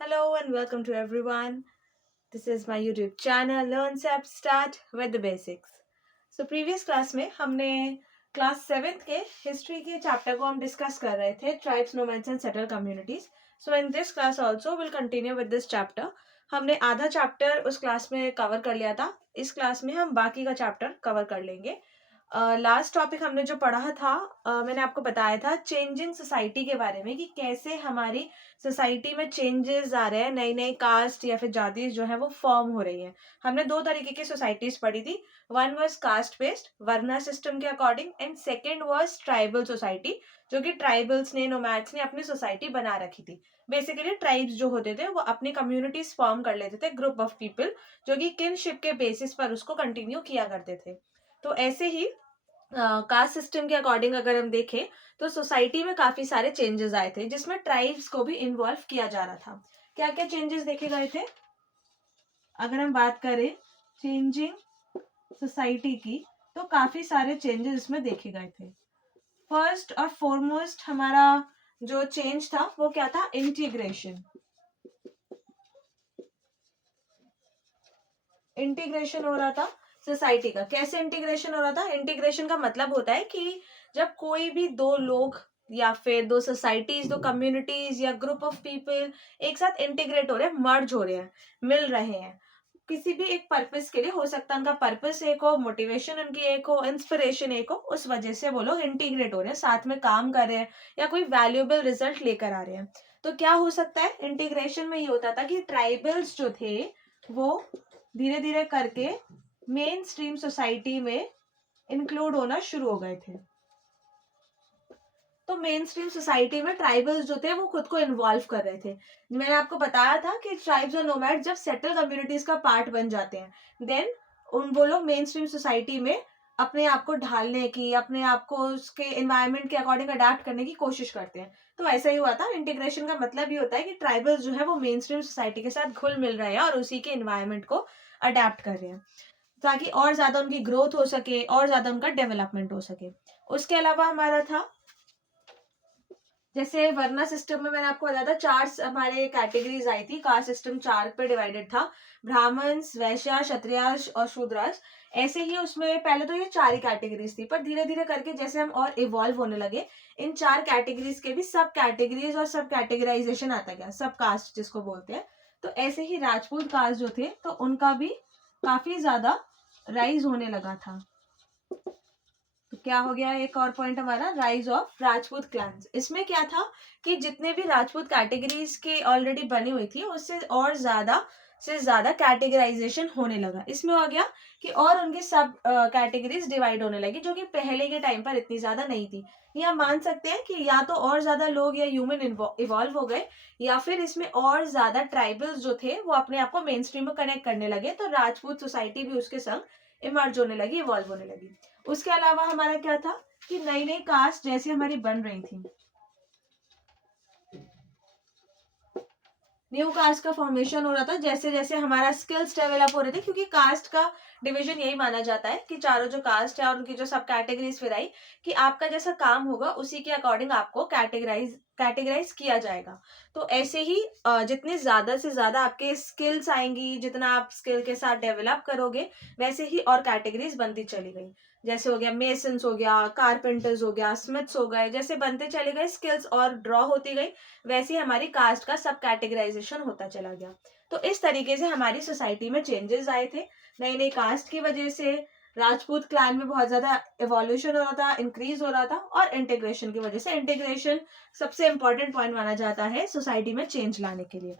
Hello and welcome to everyone. This is my YouTube channel Learn Sap Start with the Basics. So previous class में हमने class 7th के history के chapter को हम discuss कर रहे थे tribes nomads and settle communities. So in this class also will continue with this chapter. हमने आधा चैप्टर उस क्लास में कवर कर लिया था. इस क्लास में हम बाकी का चैप्टर कवर कर लेंगे. लास्ट टॉपिक हमने जो पढ़ा था मैंने आपको बताया था चेंज इन सोसाइटी के बारे में कि कैसे हमारी सोसाइटी में चेंजेस आ रहे हैं, नई नई कास्ट या फिर जाति जो है वो फॉर्म हो रही है. हमने दो तरीके की सोसाइटीज पढ़ी थी. One was caste based varna system के according and second was tribal society जो कि ट्राइबल्स ने नोमैड्स ने अपनी सोसाइटी बना रखी थी. बेसिकली ट्राइब्स जो होते थे वो अपनी कम्युनिटीज फॉर्म कर लेते थे, ग्रुप ऑफ पीपल जो कि किनशिप के बेसिस पर उसको कंटिन्यू किया करते थे. तो ऐसे ही कास्ट सिस्टम के अकॉर्डिंग अगर हम देखें तो सोसाइटी में काफी सारे चेंजेस आए थे जिसमें ट्राइब्स को भी इन्वॉल्व किया जा रहा था. क्या क्या चेंजेस देखे गए थे? अगर हम बात करें चेंजिंग सोसाइटी की तो काफी सारे चेंजेस इसमें देखे गए थे. फर्स्ट और फॉरमोस्ट हमारा जो चेंज था वो क्या था? इंटीग्रेशन. इंटीग्रेशन हो रहा था सोसाइटी का. कैसे इंटीग्रेशन हो रहा था? इंटीग्रेशन का मतलब होता है कि जब कोई भी दो लोग या फिर दो सोसाइटीज, दो कम्युनिटीज या ग्रुप ऑफ पीपल एक साथ इंटीग्रेट हो रहे हैं, मर्ज हो रहे हैं, मिल रहे हैं किसी भी एक पर्पस के लिए. हो सकता है उनका पर्पस एक हो, मोटिवेशन उनकी एक हो, इंस्पिरेशन एक हो, उस वजह से वो लोग इंटीग्रेट हो रहे हैं, साथ में काम कर रहे हैं या कोई वैल्यूएबल रिजल्ट लेकर आ रहे हैं. तो क्या हो सकता है? इंटीग्रेशन में ये होता था कि ट्राइबल्स जो थे वो धीरे धीरे करके मेन स्ट्रीम सोसाइटी में इंक्लूड होना शुरू हो गए थे. तो मेन स्ट्रीम सोसाइटी में ट्राइबल्स जो थे वो खुद को इन्वॉल्व कर रहे थे. मैंने आपको बताया था कि ट्राइब्स और नोमैड जब सेटल कम्युनिटीज का पार्ट बन जाते हैं देन वो लोग मेन स्ट्रीम सोसाइटी में अपने आप को ढालने की, अपने आप को उसके एनवायरनमेंट के अकॉर्डिंग अडेप्ट करने की कोशिश करते हैं. तो ऐसा ही हुआ था. इंटीग्रेशन का मतलब ये होता है कि ट्राइबल्स जो है वो मेन स्ट्रीम सोसाइटी के साथ घुल मिल रहे हैं और उसी के एनवायरनमेंट को अडेप्ट कर रहे हैं ताकि और ज्यादा उनकी ग्रोथ हो सके और ज्यादा उनका डेवलपमेंट हो सके. उसके अलावा हमारा था जैसे वर्ना सिस्टम में मैंने आपको बताया था चार हमारे कैटेगरीज आई थी. कास्ट सिस्टम चार पे डिवाइडेड था, ब्राह्मण्स, वैश्या, क्षत्रियास और शूद्रास. ऐसे ही उसमें पहले तो ये चार ही कैटेगरीज थी पर धीरे धीरे करके जैसे हम और इवॉल्व होने लगे इन चार कैटेगरीज के भी सब कैटेगरीज और सब कैटेगराइजेशन आता गया, सब कास्ट जिसको बोलते हैं. तो ऐसे ही राजपूत कास्ट जो थे तो उनका भी काफी ज्यादा राइज होने लगा था. तो क्या हो गया? एक और पॉइंट हमारा राइज ऑफ राजपूत क्लैंस. इसमें क्या था कि जितने भी राजपूत कैटेगरीज के ऑलरेडी बनी हुई थी उससे और ज्यादा से ज्यादा कैटेगराइजेशन होने लगा. इसमें हो गया कि और उनकी सब कैटेगरीज डिवाइड होने लगी जो कि पहले के टाइम पर इतनी ज्यादा नहीं थी. ये हम मान सकते हैं कि या तो और ज्यादा लोग या ह्यूमन इवॉल्व हो गए या फिर इसमें और ज्यादा ट्राइबल्स जो थे वो अपने आप को मेन स्ट्रीम में कनेक्ट करने लगे तो राजपूत सोसाइटी भी उसके संग इमर्ज होने लगी, इवॉल्व होने लगी. उसके अलावा हमारा क्या था कि नई नई कास्ट जैसी हमारी बन रही थी, न्यू कास्ट का फॉर्मेशन हो रहा था जैसे जैसे हमारा स्किल्स डेवलप हो रहे थे. क्योंकि कास्ट का डिवीजन यही माना जाता है कि चारों जो कास्ट है और उनकी जो सब कैटेगरीज फिर आई कि आपका जैसा काम होगा उसी के अकॉर्डिंग आपको कैटेगराइज किया जाएगा. तो ऐसे ही जितने ज्यादा से ज्यादा आपके स्किल्स आएंगी, जितना आप स्किल के साथ डेवलप करोगे वैसे ही और कैटेगरीज बनती चली गई. जैसे हो गया मेसन्स हो गया, कारपेंटर्स हो गया, स्मिथ्स हो गए, जैसे बनते चले गए स्किल्स और ड्रॉ होती गई वैसे ही हमारी कास्ट का सब कैटेगराइजेशन होता चला गया. तो इस तरीके से हमारी सोसाइटी में चेंजेस आए थे. नई नई कास्ट की वजह से राजपूत क्लैन में बहुत ज्यादा एवोल्यूशन हो रहा था, इंक्रीज हो रहा था. और इंटीग्रेशन की वजह से, इंटीग्रेशन सबसे इंपॉर्टेंट पॉइंट माना जाता है सोसाइटी में चेंज लाने के लिए.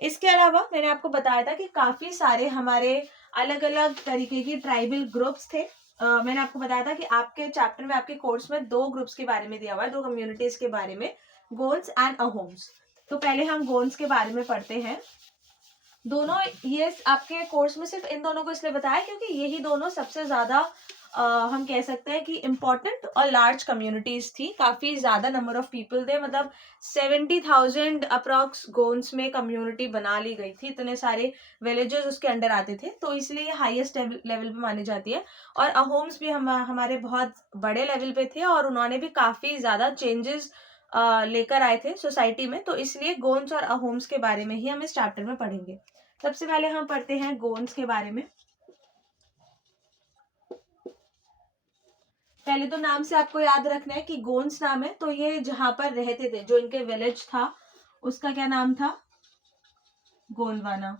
इसके अलावा मैंने आपको बताया था कि काफी सारे हमारे अलग अलग तरीके की ट्राइबल ग्रुप्स थे. मैंने आपको बताया था कि आपके चैप्टर में, आपके कोर्स में दो ग्रुप्स के बारे में दिया हुआ है, दो कम्युनिटीज के बारे में, गोल्स एंड अहोम्स. तो पहले हम गोल्स के बारे में पढ़ते हैं. दोनों ये आपके कोर्स में सिर्फ इन दोनों को इसलिए बताया क्योंकि यही दोनों सबसे ज्यादा हम कह सकते हैं कि इम्पोर्टेंट और लार्ज कम्युनिटीज थी. काफी ज्यादा नंबर ऑफ पीपल थे, मतलब 70,000 अप्रॉक्स गोन्स में कम्युनिटी बना ली गई थी. इतने सारे विलेजेस उसके अंडर आते थे तो इसलिए हाईएस्ट लेवल पे मानी जाती है. और अहोम्स भी हमारे बहुत बड़े लेवल पे थे और उन्होंने भी काफी ज्यादा चेंजेस लेकर आए थे सोसाइटी में, तो इसलिए गोंड्स और अहोम्स के बारे में ही हम इस चैप्टर में पढ़ेंगे। सबसे पहले हम पढ़ते हैं गोंड्स के बारे में। पहले तो नाम से आपको याद रखना है कि गोंड्स नाम है, तो ये जहां पर रहते थे, जो इनके विलेज था उसका क्या नाम था, गोंडवाना।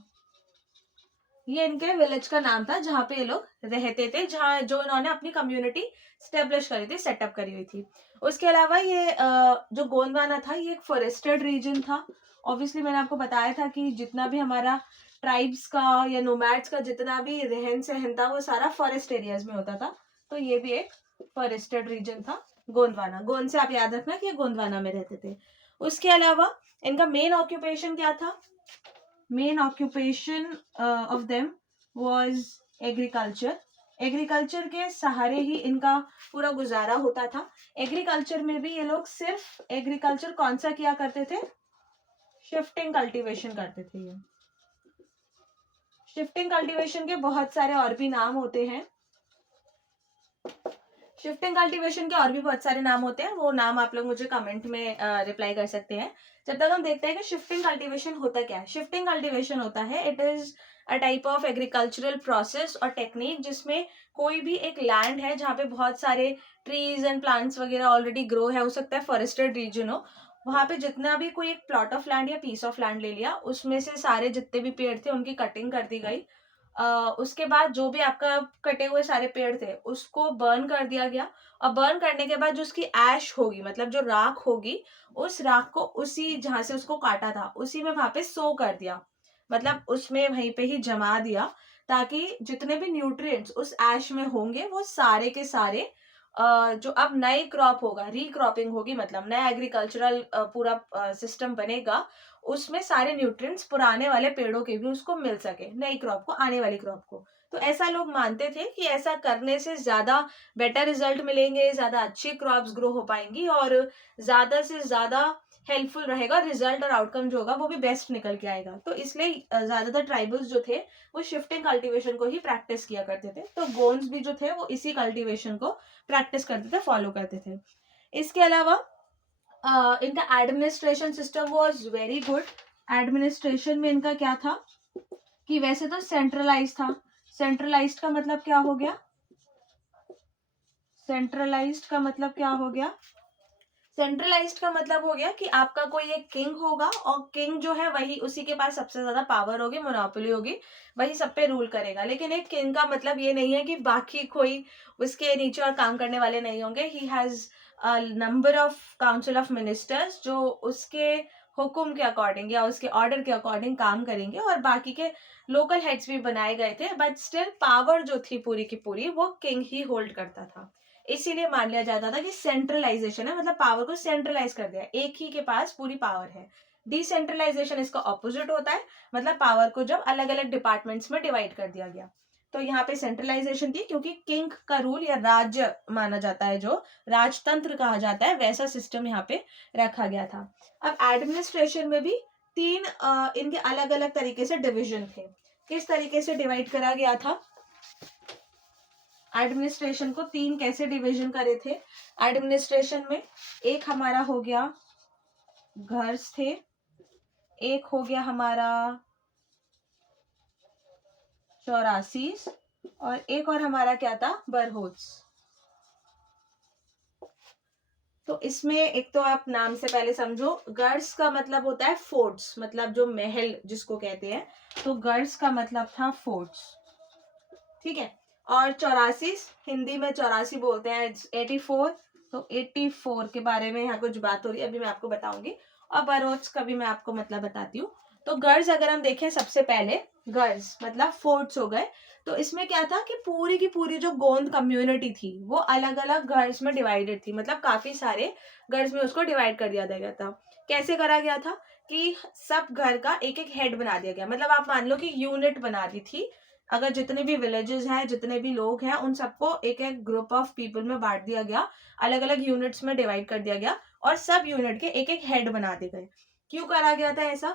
ये इनके विलेज का नाम था जहाँ पे ये लोग रहते थे, जहाँ जो इन्होंने अपनी कम्युनिटी स्टेब्लिश करी थी, सेटअप करी हुई थी। उसके अलावा ये जो गोंडवाना था ये एक फॉरेस्टेड रीजन था। ऑब्वियसली मैंने आपको बताया था कि जितना भी हमारा ट्राइब्स का या नोमैड्स का जितना भी रहन सहन था वो सारा फॉरेस्ट एरियाज में होता था, तो ये भी एक फॉरेस्टेड रीजन था गोंडवाना। गोंड से आप याद रखना कि ये गोंडवाना में रहते थे। उसके अलावा इनका मेन ऑक्यूपेशन क्या था, main occupation of them was agriculture. Agriculture के सहारे ही इनका पूरा गुजारा होता था। एग्रीकल्चर में भी ये लोग सिर्फ एग्रीकल्चर कौन सा किया करते थे, शिफ्टिंग कल्टीवेशन करते थे। ये शिफ्टिंग कल्टीवेशन के बहुत सारे और भी नाम होते हैं, शिफ्टिंग कल्टीवेशन के और भी बहुत सारे नाम होते हैं, वो नाम आप लोग मुझे कमेंट में रिप्लाई कर सकते हैं। जब तक हम देखते हैं कि शिफ्टिंग कल्टीवेशन होता क्या है। शिफ्टिंग कल्टीवेशन होता है, it is a type of agricultural process और टेक्निक जिसमें कोई भी एक लैंड है जहाँ पे बहुत सारे ट्रीज एंड प्लांट्स वगैरह ऑलरेडी ग्रो है, हो सकता है फॉरेस्टेड रीजन हो, वहां पे जितना भी कोई एक प्लॉट ऑफ लैंड या पीस ऑफ लैंड ले लिया, उसमें से सारे जितने भी पेड़ थे उनकी कटिंग कर दी गई। उसके बाद जो भी आपका कटे हुए सारे पेड़ थे उसको बर्न कर दिया गया, और बर्न करने के बाद जो उसकी ऐश होगी, मतलब जो राख होगी, उस राख को उसी जहां से उसको काटा था उसी में वहां पे सो कर दिया, मतलब उसमें वहीं पे ही जमा दिया, ताकि जितने भी न्यूट्रिएंट्स उस ऐश में होंगे वो सारे के सारे जो अब नई क्रॉप होगा, रिक्रॉपिंग होगी, मतलब नया एग्रीकल्चरल पूरा सिस्टम बनेगा, उसमें सारे न्यूट्रिएंट्स पुराने वाले पेड़ों के भी उसको मिल सके, नई क्रॉप को, आने वाली क्रॉप को। तो ऐसा लोग मानते थे कि ऐसा करने से ज्यादा बेटर रिजल्ट मिलेंगे, ज्यादा अच्छी क्रॉप्स ग्रो हो पाएंगी और ज्यादा से ज्यादा हेल्पफुल रहेगा, रिजल्ट और आउटकम जो होगा वो भी बेस्ट निकल के आएगा। तो इसलिए ज्यादातर ट्राइबल्स जो थे वो शिफ्टिंग कल्टीवेशन को ही प्रैक्टिस किया करते थे, तो गोन्स भी जो थे वो इसी कल्टीवेशन को प्रैक्टिस करते थे, फॉलो करते थे। इसके अलावा इनका administration system was very good. Administration में इनका क्या था कि वैसे तो सेंट्रलाइज था। सेंट्रलाइज्ड का मतलब क्या हो गया, सेंट्रलाइज्ड का मतलब क्या हो गया, सेंट्रलाइज्ड का मतलब हो गया कि आपका कोई एक किंग होगा और किंग जो है वही, उसी के पास सबसे ज्यादा पावर होगी, मोनोपोली होगी, वही सब पे रूल करेगा। लेकिन एक किंग का मतलब ये नहीं है कि बाकी कोई उसके नीचे और काम करने वाले नहीं होंगे। He has number of council of ministers जो उसके हुक्म के अकॉर्डिंग या उसके ऑर्डर के अकॉर्डिंग काम करेंगे, और बाकी के लोकल हेड्स भी बनाए गए थे, बट स्टिल पावर जो थी पूरी की पूरी वो किंग ही होल्ड करता था। इसीलिए मान लिया जाता था कि सेंट्रलाइजेशन है, मतलब पावर को सेंट्रलाइज कर दिया, एक ही के पास पूरी पावर है। डिसेंट्रलाइजेशन इसका ऑपोजिट होता है, मतलब पावर को जब अलग अलग डिपार्टमेंट्स में डिवाइड कर दिया गया। तो यहाँ पे सेंट्रलाइजेशन थी क्योंकि किंग का रूल या राज्य माना जाता है, जो राजतंत्र कहा जाता है, वैसा सिस्टम यहाँ पे रखा गया था। अब एडमिनिस्ट्रेशन में भी तीन इनके अलग अलग तरीके से डिविजन थे। किस तरीके से डिवाइड करा गया था, एडमिनिस्ट्रेशन को तीन कैसे डिवीजन करे थे एडमिनिस्ट्रेशन में, एक हमारा हो गया घर्स थे, एक हो गया हमारा चौरासीस, और एक और हमारा क्या था, बरहोट्स। तो इसमें एक तो आप नाम से पहले समझो, गर्स का मतलब होता है फोर्ट्स, मतलब जो महल जिसको कहते हैं, तो गर्स का मतलब था फोर्ट्स, ठीक है। और 84 हिंदी में 84 बोलते हैं, 84, तो 84 के बारे में यहाँ कुछ बात हो रही है, अभी मैं आपको बताऊंगी। और बरोच का भी मैं आपको मतलब बताती हूँ। तो गर्ज अगर हम देखें, सबसे पहले गर्ज मतलब फोर्ट्स हो गए। तो इसमें क्या था कि पूरी की पूरी जो गोंद कम्युनिटी थी वो अलग अलग गर्ज में डिवाइडेड थी, मतलब काफी सारे गर्ज में उसको डिवाइड कर दिया गया था। कैसे करा गया था कि सब घर का एक एक हेड बना दिया गया, मतलब आप मान लो कि यूनिट बना दी थी। अगर जितने भी विलेजेस हैं, जितने भी लोग हैं, उन सबको एक एक ग्रुप ऑफ पीपल में बांट दिया गया, अलग अलग यूनिट्स में डिवाइड कर दिया गया, और सब यूनिट के एक एक हेड बना दिए गए। क्यों करा गया था ऐसा,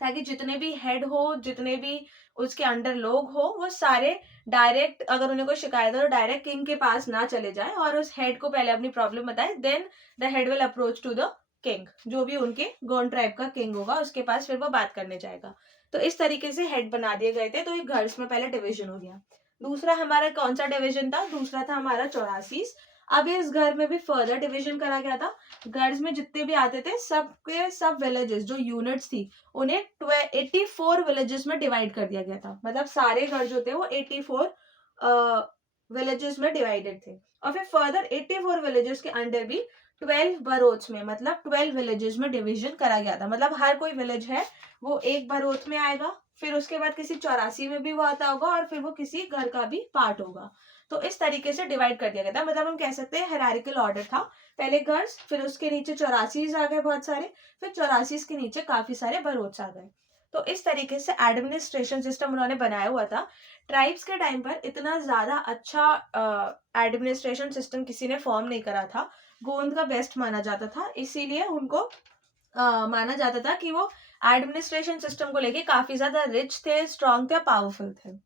ताकि जितने भी हेड हो, जितने भी उसके अंडर लोग हो, वो सारे डायरेक्ट, अगर उन्हें कोई शिकायत हो तो डायरेक्ट किंग के पास ना चले जाए और उस हेड को पहले अपनी प्रॉब्लम बताए, then the head will approach to the king, जो भी उनके गोंड ट्राइब का किंग होगा उसके पास फिर वो बात करने जाएगा। तो इस तरीके से हेड बना दिए गए थे। तो ये घर्स में पहले डिवीजन हो गया। दूसरा हमारा कौन सा डिवीजन था? दूसरा था हमारा 84। अब इस घर में भी फर्दर डिवीजन करा गया था। गर्ल्स में जितने भी आते थे सबके सब विलेजेस जो यूनिट्स थी उन्हें 84 विलेजेस में डिवाइड कर दिया गया था। मतलब सारे घर जो थे वो 84 विलेजेस में डिवाइडेड थे। और फिर फर्दर 84 विलेजेस के अंडर भी 12 बरोथ्स में, मतलब 12 विलेजेस में डिवीजन करा गया था। मतलब हर कोई विलेज है वो एक बरोथ में आएगा, फिर उसके बाद किसी 84 में भी वो आता होगा और फिर वो किसी घर का भी पार्ट होगा। तो इस तरीके से डिवाइड कर दिया गया था। मतलब हम कह सकते हैं हायरार्किकल ऑर्डर था। पहले गर्ल्स, फिर उसके नीचे 84 आ गए बहुत सारे, फिर 84 के नीचे काफी सारे बरोथ्स आ गए। तो इस तरीके से एडमिनिस्ट्रेशन सिस्टम उन्होंने बनाया हुआ था। ट्राइब्स के टाइम पर इतना ज्यादा अच्छा एडमिनिस्ट्रेशन सिस्टम किसी ने फॉर्म नहीं करा था। गोंद का बेस्ट माना जाता था, इसीलिए उनको माना जाता था कि वो एडमिनिस्ट्रेशन सिस्टम को लेके काफी ज्यादा रिच थे, स्ट्रांग थे, पावरफुल थे।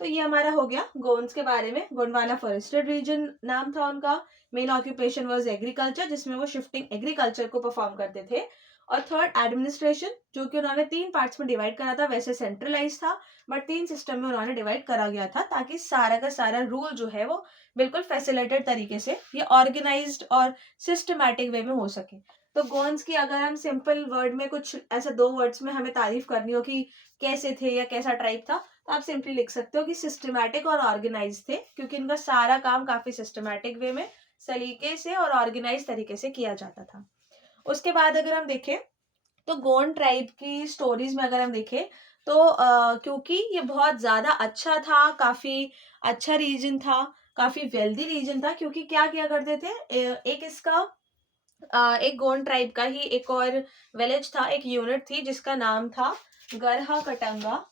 तो ये हमारा हो गया गोंड्स के बारे में। गोंडवाना फॉरेस्टेड रीजन नाम था उनका। मेन ऑक्यूपेशन वाज एग्रीकल्चर, जिसमें वो शिफ्टिंग एग्रीकल्चर को परफॉर्म करते थे। और थर्ड एडमिनिस्ट्रेशन, जो कि उन्होंने 3 पार्ट्स में डिवाइड करा था। वैसे सेंट्रलाइज था बट 3 सिस्टम में उन्होंने डिवाइड करा गया था ताकि सारा का सारा रूल जो है वो बिल्कुल फैसिलिटेड तरीके से, ये ऑर्गेनाइज्ड और सिस्टमैटिक वे में हो सके। तो गोंड्स की अगर हम सिंपल वर्ड में कुछ ऐसे 2 वर्ड्स में हमें तारीफ करनी हो कि कैसे थे या कैसा ट्राइब था, तो आप सिंपली लिख सकते हो कि सिस्टमैटिक और ऑर्गेनाइज थे, क्योंकि इनका सारा काम काफी सिस्टमैटिक वे में, सलीके से और ऑर्गेनाइज तरीके से किया जाता था। उसके बाद अगर हम देखें तो गोंड ट्राइब की स्टोरीज में अगर हम देखें तो क्योंकि ये बहुत ज्यादा अच्छा था, काफी अच्छा रीजन था, काफी वेल्दी रीजन था, क्योंकि क्या किया करते थे, एक इसका एक गोंड ट्राइब का ही एक और विलेज था, एक यूनिट थी जिसका नाम था गरहा कटंगा।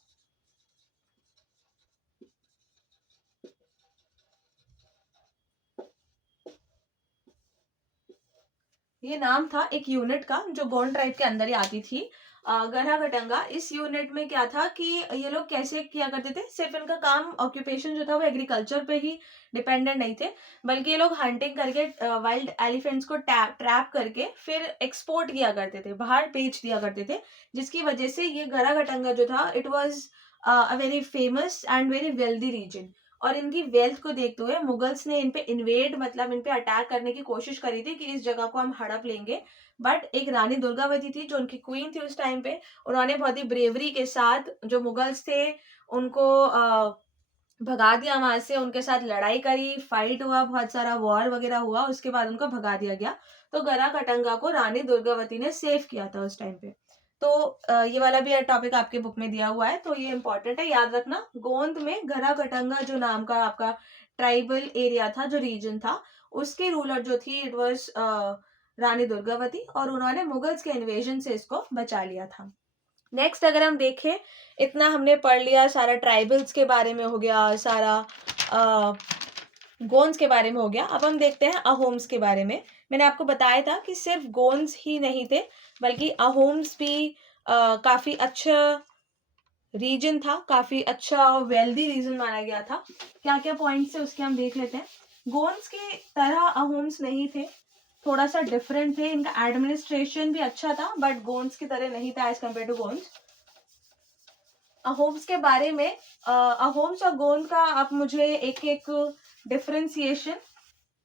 ये नाम था एक यूनिट का जो गोंड ट्राइब के अंदर ही आती थी, गरहा कटंगा। इस यूनिट में क्या था कि ये लोग कैसे किया करते थे, सिर्फ इनका काम ऑक्यूपेशन जो था वो एग्रीकल्चर पे ही डिपेंडेंट नहीं थे, बल्कि ये लोग हंटिंग करके वाइल्ड एलिफेंट्स को ट्रैप करके फिर एक्सपोर्ट किया करते थे, बाहर बेच दिया करते थे। जिसकी वजह से ये गरहा कटंगा जो था it was a very famous and very wealthy region. और इनकी वेल्थ को देखते हुए मुगल्स ने इन पे इन्वेड, मतलब इन पे अटैक करने की कोशिश करी थी कि इस जगह को हम हड़प लेंगे। बट एक रानी दुर्गावती थी जो उनकी क्वीन थी उस टाइम पे, उन्होंने बहुत ही ब्रेवरी के साथ जो मुगल्स थे उनको भगा दिया वहां से, उनके साथ लड़ाई करी, फाइट हुआ, बहुत सारा वॉर वगैरह हुआ, उसके बाद उनको भगा दिया गया। तो गरा कटंगा को रानी दुर्गावती ने सेव किया था उस टाइम पे। तो ये वाला भी टॉपिक आपके बुक में दिया हुआ है, तो ये इंपॉर्टेंट है, याद रखना। गोंद में गरा कटंगा जो नाम का आपका ट्राइबल एरिया था, जो रीजन था, उसकी रूलर जो थी इट वाज रानी दुर्गावती, और उन्होंने मुगल्स के इन्वेजन से इसको बचा लिया था। नेक्स्ट अगर हम देखें, इतना हमने पढ़ लिया, सारा ट्राइबल्स के बारे में हो गया, सारा गोंड्स के बारे में हो गया। अब हम देखते हैं अहोम्स के बारे में। मैंने आपको बताया था कि सिर्फ गोंड्स ही नहीं थे बल्कि अहोम्स भी काफी अच्छा रीजन था, काफी अच्छा वेल्दी रीजन माना गया था। क्या क्या पॉइंट्स है उसके हम देख लेते हैं। गोंड्स की तरह अहोम्स नहीं थे, थोड़ा सा डिफरेंट थे, इनका एडमिनिस्ट्रेशन भी अच्छा था बट गोंड्स की तरह नहीं था as compare to Gonds. Ahoms के बारे में, अहोम्स और गोंड का आप मुझे एक एक डिफरेंशिएशन,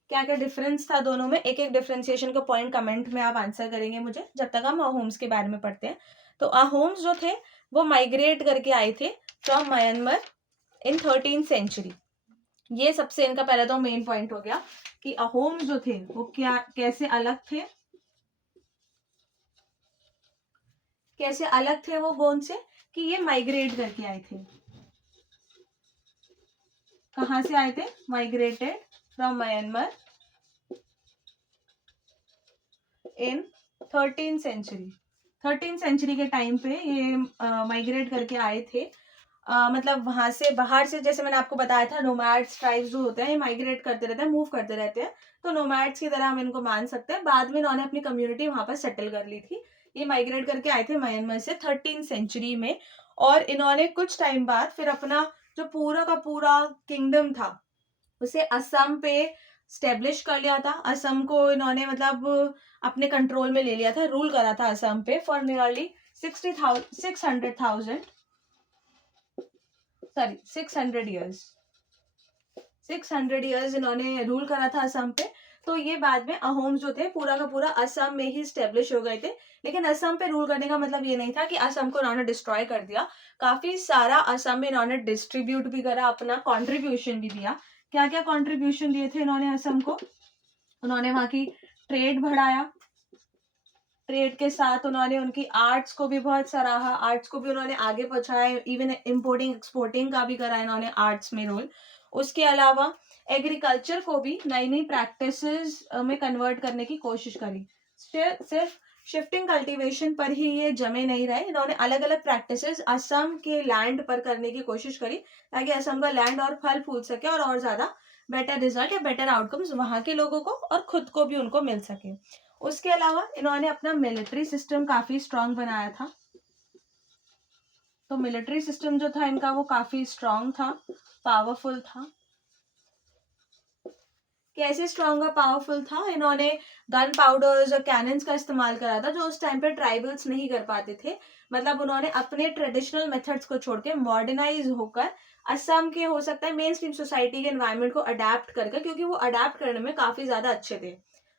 क्या क्या डिफरेंस था दोनों में, एक एक डिफरेंशिएशन का पॉइंट कमेंट में आप आंसर करेंगे मुझे, जब तक हम अहोम्स के बारे में पढ़ते हैं। तो अहोम्स जो थे वो माइग्रेट करके आए थे from Myanmar in 13th century. ये सबसे इनका पहला तो मेन पॉइंट हो गया कि अहोम्स जो थे वो क्या कैसे अलग थे, कैसे अलग थे वो गोंड से, कि ये माइग्रेट करके आए थे। कहाँ से आए थे? Migrated from Myanmar in 13th century. 13th century के टाइम पे ये माइग्रेट करके आए थे। मतलब वहां से बाहर से, जैसे मैंने आपको बताया था, नोमैड्स ट्राइब्स जो होते हैं ये माइग्रेट करते रहते हैं, मूव करते रहते हैं, तो नोमैड्स की तरह हम इनको मान सकते हैं। बाद में इन्होंने अपनी कम्युनिटी वहां पर सेटल कर ली थी। ये माइग्रेट करके आए थे म्यांमार से 13th सेंचुरी में, और इन्होंने कुछ टाइम बाद फिर अपना जो पूरा का पूरा किंगडम था उसे असम पे स्टेब्लिश कर लिया था। असम को इन्होंने मतलब अपने कंट्रोल में ले लिया था, रूल करा था असम पे फॉर नियरली 600 ईयर्स। 600 ईयर्स इन्होंने रूल करा था असम पे। तो ये बाद में अहोम्स जो थे पूरा का पूरा असम में ही स्टेब्लिश हो गए थे। लेकिन असम पे रूल करने का मतलब ये नहीं था कि असम को इन्होंने डिस्ट्रॉय कर दिया। काफी सारा असम में इन्होंने डिस्ट्रीब्यूट भी करा, अपना कॉन्ट्रीब्यूशन भी दिया। क्या क्या कॉन्ट्रीब्यूशन दिए थे इन्होंने असम को? उन्होंने वहां की ट्रेड बढ़ाया, ट्रेड के साथ उन्होंने उनकी आर्ट्स को भी बहुत सराहा, आर्ट्स को भी उन्होंने आगे पहुंचाया, इवन इंपोर्टिंग एक्सपोर्टिंग का भी करा इन्होंने आर्ट्स में रोल। उसके अलावा एग्रीकल्चर को भी नई नई प्रैक्टिसेस में कन्वर्ट करने की कोशिश करी। सिर्फ शिफ्टिंग कल्टीवेशन पर ही ये जमे नहीं रहे, इन्होंने अलग अलग प्रैक्टिसेस असम के लैंड पर करने की कोशिश करी ताकि असम का लैंड और फल फूल सके और ज्यादा बेटर रिजल्ट या बेटर आउटकम्स वहां के लोगों को और खुद को भी उनको मिल सके। उसके अलावा इन्होंने अपना मिलिट्री सिस्टम काफी स्ट्रांग बनाया था। तो मिलिट्री सिस्टम जो था इनका वो काफी स्ट्रांग था, पावरफुल था। कैसे स्ट्रांग और पावरफुल था? इन्होंने गन पाउडर्स और कैनन्स का इस्तेमाल करा था जो उस टाइम पे ट्राइबल्स नहीं कर पाते थे। मतलब उन्होंने अपने ट्रेडिशनल मेथड्स को छोड़ के मॉडर्नाइज होकर असम के, हो सकता है मेन स्ट्रीम सोसाइटी के एनवायरनमेंट को अडेप्ट करके, क्योंकि वो अडेप्ट करने में काफी ज्यादा अच्छे थे।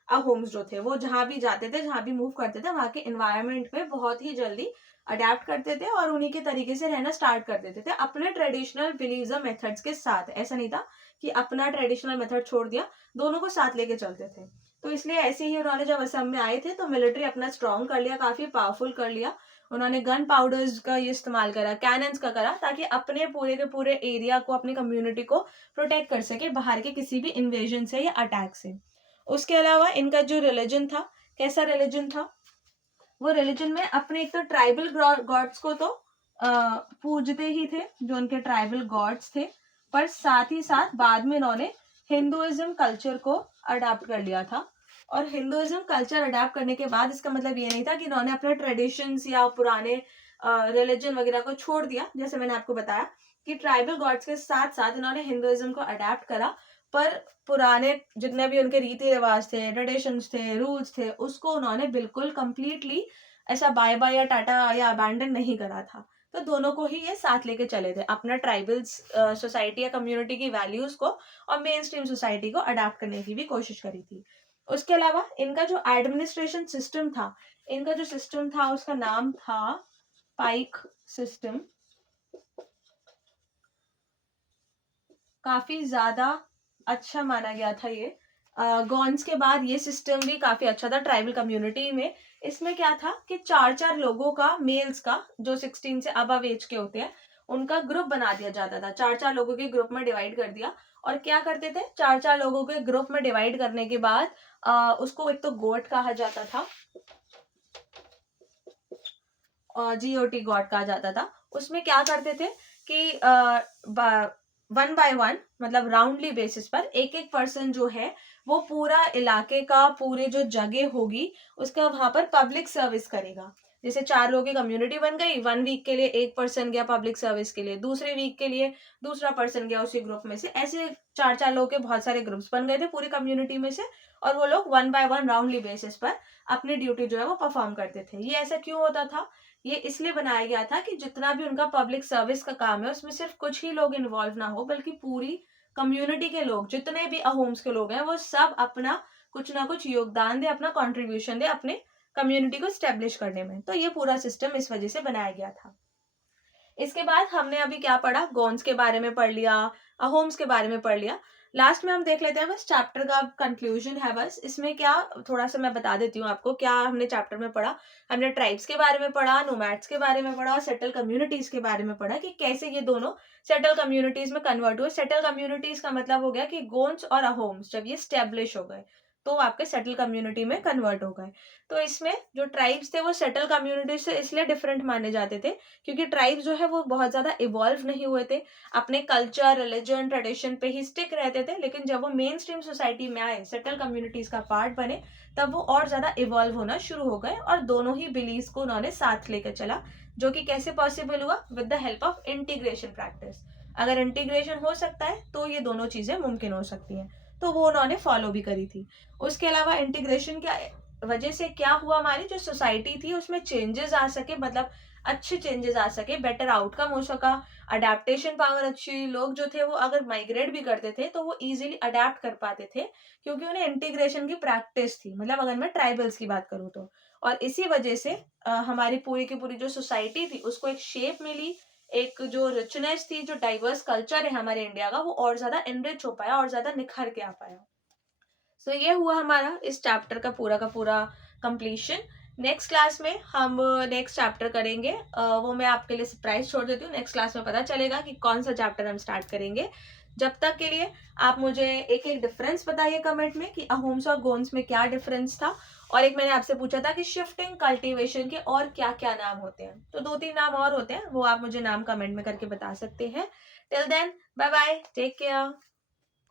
अहोम्स जो थे वो जहां भी जाते थे, जहां भी मूव करते थे, वहां के एनवायरनमेंट में बहुत ही जल्दी अडेप्ट करते थे और उन्हीं के तरीके से रहना स्टार्ट कर देते थे अपने ट्रेडिशनल बिलीव्स और मेथड्स के साथ। ऐसा नहीं था कि अपना ट्रेडिशनल मेथड छोड़ दिया, दोनों को साथ लेके चलते थे। तो इसलिए ऐसे ही उन्होंने जब असम में आए थे तो मिलिट्री अपना स्ट्रॉन्ग कर लिया, काफी पावरफुल कर लिया। उन्होंने गन पाउडर्स का ये इस्तेमाल करा, कैनन्स का करा, ताकि अपने पूरे के पूरे एरिया को, अपनी कम्युनिटी को प्रोटेक्ट कर सके बाहर के किसी भी इन्वेजन से या अटैक से। उसके अलावा इनका जो रिलीजन था, कैसा रिलीजन था? वो रिलीजन में अपने एक तो ट्राइबल गॉड्स को तो पूजते ही थे, जो उनके ट्राइबल गॉड्स थे, पर साथ ही साथ बाद में इन्होंने हिंदुइज्म कल्चर को अडॉप्ट कर लिया था। और हिंदुइज्म कल्चर अडॉप्ट करने के बाद इसका मतलब ये नहीं था कि इन्होंने अपने ट्रेडिशंस या पुराने रिलीजन वगैरह को छोड़ दिया। जैसे मैंने आपको बताया कि ट्राइबल गॉड्स के साथ साथ इन्होंने हिंदुइज्म को अडॉप्ट करा, पर पुराने जितने भी उनके रीति रिवाज थे, ट्रेडिशंस थे, रूल्स थे, उसको उन्होंने बिल्कुल कंप्लीटली ऐसा बाय बाय या टाटा या अबैंडन नहीं करा था। तो दोनों को ही ये साथ लेके चले थे, अपना ट्राइबल्स सोसाइटी या कम्युनिटी की वैल्यूज को और मेन स्ट्रीम सोसाइटी को अडॉप्ट करने की भी कोशिश करी थी। उसके अलावा इनका जो एडमिनिस्ट्रेशन सिस्टम था, इनका जो सिस्टम था उसका नाम था पाइक सिस्टम। काफी ज्यादा अच्छा माना गया था ये। गॉन्स के बाद ये सिस्टम भी काफी अच्छा था ट्राइबल कम्युनिटी में। इसमें क्या था कि 4-4 लोगों का, मेल्स का, जो 16 से अबव एज के होते हैं, उनका ग्रुप बना दिया जाता था। 4-4 लोगों के ग्रुप में डिवाइड कर दिया। और क्या करते थे? 4-4 लोगों के ग्रुप में डिवाइड करने के बाद उसको एक तो गोट कहा जाता था, GOT गॉड कहा जाता था। उसमें क्या करते थे कि 1 by 1, मतलब राउंडली बेसिस पर एक एक पर्सन जो है वो पूरा इलाके का, पूरे जो जगह होगी उसका वहां पर पब्लिक सर्विस करेगा। जैसे 4 लोगों की कम्युनिटी बन गई, 1 वीक के लिए एक पर्सन गया पब्लिक सर्विस के लिए, दूसरे वीक के लिए दूसरा पर्सन गया उसी ग्रुप में से। ऐसे 4-4 लोगों के बहुत सारे ग्रुप्स बन गए थे पूरी कम्युनिटी में से, और वो लोग 1 by 1 राउंडली बेसिस पर अपनी ड्यूटी जो है वो परफॉर्म करते थे। ये ऐसा क्यों होता था? ये इसलिए बनाया गया था कि जितना भी उनका पब्लिक सर्विस का काम है उसमें सिर्फ कुछ ही लोग इन्वॉल्व ना हो, बल्कि पूरी कम्युनिटी के लोग, जितने भी अहोम्स के लोग हैं, वो सब अपना कुछ ना कुछ योगदान दे, अपना कंट्रीब्यूशन दे अपने कम्युनिटी को स्टेब्लिश करने में। तो ये पूरा सिस्टम इस वजह से बनाया गया था। इसके बाद हमने अभी क्या पढ़ा? गोंड्स के बारे में पढ़ लिया, अहोम्स के बारे में पढ़ लिया। लास्ट में हम देख लेते हैं बस चैप्टर का कंक्लूजन है। बस इसमें क्या, थोड़ा सा मैं बता देती हूँ आपको क्या हमने चैप्टर में पढ़ा। हमने ट्राइब्स के बारे में पढ़ा, नोमैड्स के बारे में पढ़ा, सेटल कम्युनिटीज के बारे में पढ़ा कि कैसे ये दोनों सेटल कम्युनिटीज में कन्वर्ट हुए। सेटल कम्युनिटीज का मतलब हो गया कि गोंड्स और अहोम्स जब ये स्टेब्लिश हो गए तो आपके सेटल कम्युनिटी में कन्वर्ट हो गए। तो इसमें जो ट्राइब्स थे वो सेटल कम्युनिटी से इसलिए डिफरेंट माने जाते थे क्योंकि ट्राइब्स जो है वो बहुत ज्यादा इवॉल्व नहीं हुए थे, अपने कल्चर, रिलीजन, ट्रेडिशन पे ही स्टिक रहते थे। लेकिन जब वो मेन स्ट्रीम सोसाइटी में आए, सेटल कम्युनिटीज का पार्ट बने, तब वो और ज्यादा इवॉल्व होना शुरू हो गए और दोनों ही बिलीव्स को उन्होंने साथ लेकर चला। जो कि कैसे पॉसिबल हुआ? With the help of integration practice. अगर इंटीग्रेशन हो सकता है तो ये दोनों चीजें मुमकिन हो सकती हैं। तो वो उन्होंने फॉलो भी करी थी। उसके अलावा इंटीग्रेशन क्या वजह से क्या हुआ, हमारी जो सोसाइटी थी उसमें चेंजेस आ सके, मतलब अच्छे चेंजेस आ सके, बेटर आउटकम हो सका, अडेप्टेशन पावर अच्छी, लोग जो थे वो अगर माइग्रेट भी करते थे तो वो इजीली अडेप्ट कर पाते थे क्योंकि उन्हें इंटीग्रेशन की प्रैक्टिस थी, मतलब अगर मैं ट्राइबल्स की बात करूँ तो। और इसी वजह से हमारी पूरी की पूरी जो सोसाइटी थी उसको एक शेप मिली, एक जो रिचनेस थी, जो डाइवर्स कल्चर है हमारे इंडिया का, वो और ज्यादा एनरिच हो पाया और ज्यादा निखर के आ पाया। सो ये हुआ हमारा इस चैप्टर का पूरा कंप्लीशन। नेक्स्ट क्लास में हम नेक्स्ट चैप्टर करेंगे, वो मैं आपके लिए सरप्राइज छोड़ देती हूँ, नेक्स्ट क्लास में पता चलेगा कि कौन सा चैप्टर हम स्टार्ट करेंगे। जब तक के लिए आप मुझे एक एक डिफरेंस बताइए कमेंट में कि अहोम्स और गोंड्स में क्या डिफरेंस था, और एक मैंने आपसे पूछा था कि शिफ्टिंग कल्टीवेशन के और क्या क्या नाम होते हैं, तो 2-3 नाम और होते हैं, वो आप मुझे नाम कमेंट में करके बता सकते हैं। Till then bye bye, take care.